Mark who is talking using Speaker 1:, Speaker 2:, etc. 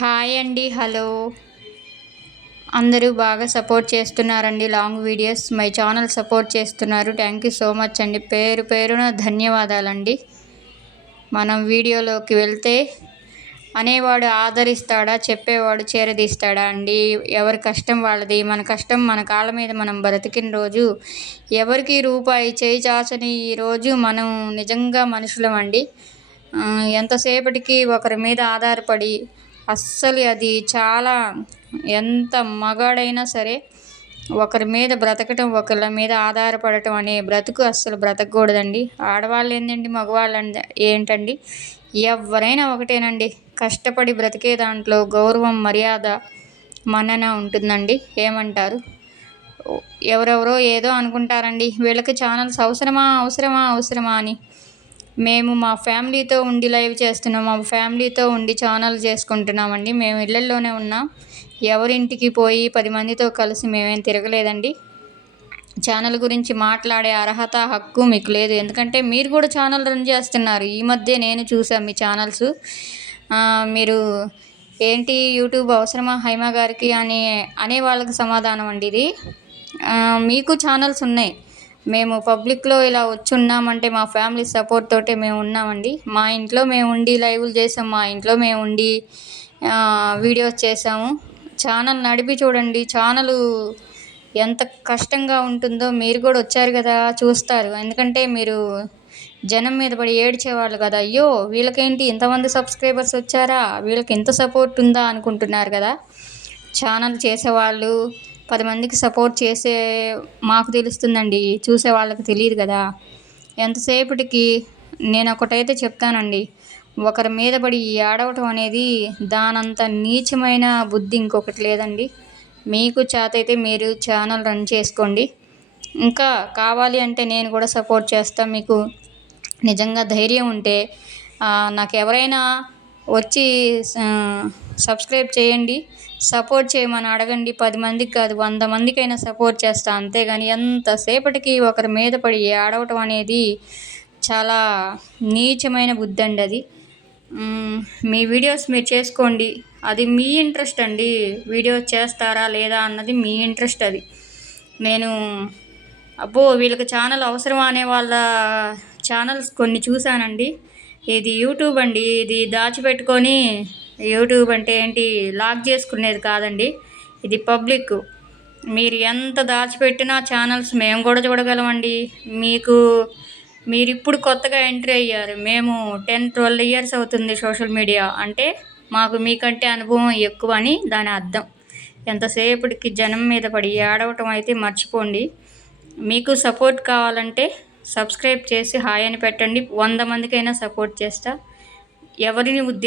Speaker 1: Hi అండి hello. అందరూ బాగా సపోర్ట్ చేస్తున్నారండి long videos. My channel support చేస్తున్నారు. థ్యాంక్ యూ సో మచ్ అండి. పేరు పేరున ధన్యవాదాలండి. మనం వీడియోలోకి వెళ్తే అనేవాడు ఆదరిస్తాడా చెప్పేవాడు చేరదీస్తాడా అండి? ఎవరి కష్టం వాళ్ళది? మన కష్టం మన కాళ్ళ మీద మనం బ్రతికిన రోజు ఎవరికి రూపాయి చేయి చాచని ఈరోజు మనం నిజంగా మనుషులం అండి ఎంతసేపటికి ఒకరి మీద ఆధారపడి అస్సలు అది చాలా ఎంత మగాడైనా సరే ఒకరి మీద బ్రతకటం ఒకళ్ళ మీద ఆధారపడటం అనే బ్రతుకు అస్సలు బ్రతకూడదండి. ఆడవాళ్ళు ఏంటండి మగవాళ్ళు ఏంటండి? ఎవరైనా ఒకటేనండి. కష్టపడి బ్రతికే దాంట్లో గౌరవం మర్యాద మన్నన ఉంటుందండి. ఏమంటారు? ఎవరెవరో ఏదో అనుకుంటారండి. వీళ్ళకి ఛానల్స్ అవసరమా అవసరమా అవసరమా అని. మేము మా ఫ్యామిలీతో ఉండి లైవ్ చేస్తున్నాం మా ఫ్యామిలీతో ఉండి ఛానల్ చేసుకుంటున్నామండి. మేము ఇళ్ళల్లోనే ఉన్నాం. ఎవరింటికి పోయి పది మందితో కలిసి మేమేం తిరగలేదండి. ఛానల్ గురించి మాట్లాడే అర్హత హక్కు మీకు లేదు. ఎందుకంటే మీరు కూడా ఛానల్ రన్ చేస్తున్నారు. ఈ మధ్య నేను చూసాను మీ ఛానల్స్. మీరు ఏంటి యూట్యూబ్ అవసరమా హైమా గారికి అని అనే వాళ్ళకి సమాధానం అండి ఇది. మీకు ఛానల్స్ ఉన్నాయి. మేము పబ్లిక్లో ఇలా వచ్చి ఉన్నామంటే మా ఫ్యామిలీ సపోర్ట్ తోటే మేము ఉన్నామండి. మా ఇంట్లో మేము ఉండి లైవ్లు చేసాం మా ఇంట్లో మేము ఉండి వీడియోస్ చేసాము. ఛానల్ నడిపి చూడండి ఛానల్ ఎంత కష్టంగా ఉంటుందో మీరు కూడా వచ్చారు కదా చూస్తారు. ఎందుకంటే మీరు జనం మీద పడి ఏడ్చేవాళ్ళు కదా. అయ్యో వీళ్ళకేంటి ఇంతమంది సబ్స్క్రైబర్స్ వచ్చారా? వీళ్ళకి ఇంత సపోర్ట్ ఉందా అనుకుంటున్నారు కదా. ఛానల్ చేసేవాళ్ళు పది మందికి సపోర్ట్ చేసే మాకు తెలుస్తుందండి. చూసే వాళ్ళకి తెలియదు కదా. ఎంతసేపటికి నేను ఒకటైతే చెప్తానండి. ఒకరి మీద పడి ఏడవటం అనేది దానంత నీచమైన బుద్ధి ఇంకొకటి లేదండి. మీకు చేతైతే మీరు ఛానల్ రన్ చేసుకోండి. ఇంకా కావాలి అంటే నేను కూడా సపోర్ట్ చేస్తాను మీకు నిజంగా ధైర్యం ఉంటే నాకు ఎవరైనా వచ్చి సబ్స్క్రైబ్ చేయండి సపోర్ట్ చేయమని అడగండి. పది మందికి కాదు వంద మందికైనా సపోర్ట్ చేస్తా అంతేగాని ఎంతసేపటికి ఒకరి మీద పడి ఆడవటం అనేది చాలా నీచమైన బుద్ధి అండి అది. మీ వీడియోస్ మీరు చేసుకోండి. అది మీ ఇంట్రెస్ట్ అండి. వీడియోస్ చేస్తారా లేదా అన్నది మీ ఇంట్రెస్ట్ అది. నేను అబ్బో వీళ్ళకి ఛానల్ అవసరం అనే వాళ్ళ ఛానల్స్ కొన్ని చూశానండి. ఇది యూట్యూబ్ అండి. ఇది దాచిపెట్టుకొని యూట్యూబ్ అంటే ఏంటి? లాక్ చేసుకునేది కాదండి. ఇది పబ్లిక్ మీరు ఎంత దాచిపెట్టినా ఛానల్స్ మేము కూడా చూడగలమండి. మీకు మీరు ఇప్పుడు కొత్తగా ఎంట్రీ అయ్యారు. మేము టెన్ ట్వెల్వ్ ఇయర్స్ అవుతుంది సోషల్ మీడియా. అంటే మాకు మీకంటే అనుభవం ఎక్కువ అని దాని అర్థం. ఎంతసేపటికి జనం మీద పడి ఆడవటం అయితే మర్చిపోండి. మీకు సపోర్ట్ కావాలంటే సబ్స్క్రైబ్ చేసి హాయ్ అని పెట్టండి. వంద మందికైనా సపోర్ట్ చేస్తా. ఎవరిని ఉద్దే